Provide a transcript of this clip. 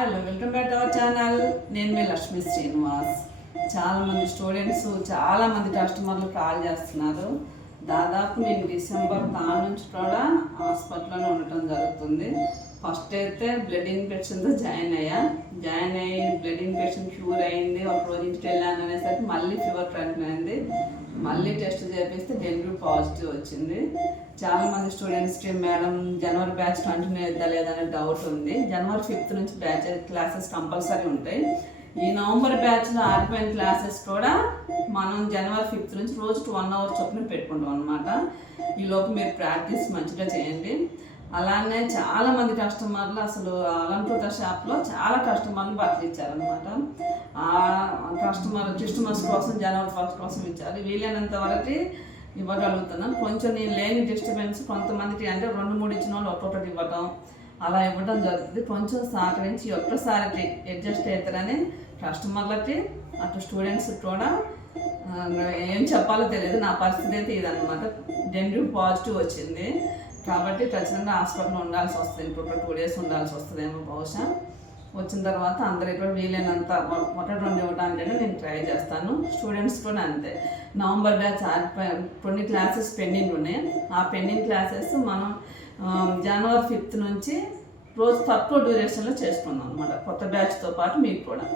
Hello, welcome back to our channel. నేను మీ లక్ష్మీ శ్రీనివాస్. చాలామంది students, చాలామంది కస్టమర్లు కాల్ చేస్తున్నారు. దాదాపు నేను డిసెంబర్ నుంచి కూడా హాస్పిటల్లోనే ఉండటం జరుగుతుంది. ఫస్ట్ అయితే బ్లడ్ ఇన్ఫెక్షన్తో జాయిన్ అయ్యి బ్లడ్ ఇన్ఫెక్షన్ క్యూర్ అయింది. ఒక రోజు ఇంటికి వెళ్ళాను అనేసరికి మళ్ళీ ఫీవర్ కంటిన్యూ అయింది. మళ్ళీ టెస్ట్ చేపిస్తే డెంగ్యూ పాజిటివ్ వచ్చింది. చాలామంది స్టూడెంట్స్కి మేడం జనవరి బ్యాచ్ కంటిన్యూ అవుతా లేదనే డౌట్ ఉంది. జనవరి 5th నుంచి బ్యాచ్ క్లాసెస్ కంపల్సరీ ఉంటాయి. ఈ నవంబర్ బ్యాచ్లో ఆరిపోయిన క్లాసెస్ కూడా మనం జనవరి 5th నుంచి రోజుకి 1 hour చొప్పున పెట్టుకుంటాం అనమాట. ఈలోపు మీరు ప్రాక్టీస్ మంచిగా చేయండి. అలానే చాలామంది కస్టమర్లు అసలు అలంకృత షాప్లో చాలా కస్టమర్లు బట్టలు ఇచ్చారనమాట. ఆ కస్టమర్స్ కోసం జనవరి 1st కోసం ఇచ్చారు. వీలైనంత వరకు ఇవ్వగలుగుతున్నాం. కొంచెం నేను లేని డిస్టర్బెన్స్ కొంతమందికి అంటే 2-3 ఇచ్చిన వాళ్ళు ఒక్కొక్కటి ఇవ్వటం అలా ఇవ్వడం జరుగుతుంది. కొంచెం సహకరించి ఒక్కసారికి అడ్జస్ట్ అవుతారని కస్టమర్లకి అటు స్టూడెంట్స్ కూడా ఏం చెప్పాలో తెలియదు. నా పరిస్థితి అయితే ఇదనమాట. డెంగ్యూ పాజిటివ్ వచ్చింది కాబట్టి ఖచ్చితంగా హాస్పిటల్లో ఉండాల్సి వస్తుంది. ఇంకొక 2 days ఉండాల్సి వస్తుందేమో బహుశా. వచ్చిన తర్వాత అందరికీ కూడా వీలైనంత 1-2 ఇవ్వడానికైనా నేను ట్రై చేస్తాను. స్టూడెంట్స్ కూడా అంతే. నవంబర్ బ్యాచ్ కొన్ని క్లాసెస్ పెండింగ్ ఉన్నాయి. ఆ పెండింగ్ క్లాసెస్ మనం జనవరి 5th నుంచి రోజు తక్కువ డ్యూరేషన్లో చేసుకున్నాం అనమాట. కొత్త బ్యాచ్తో పాటు మీకు కూడా.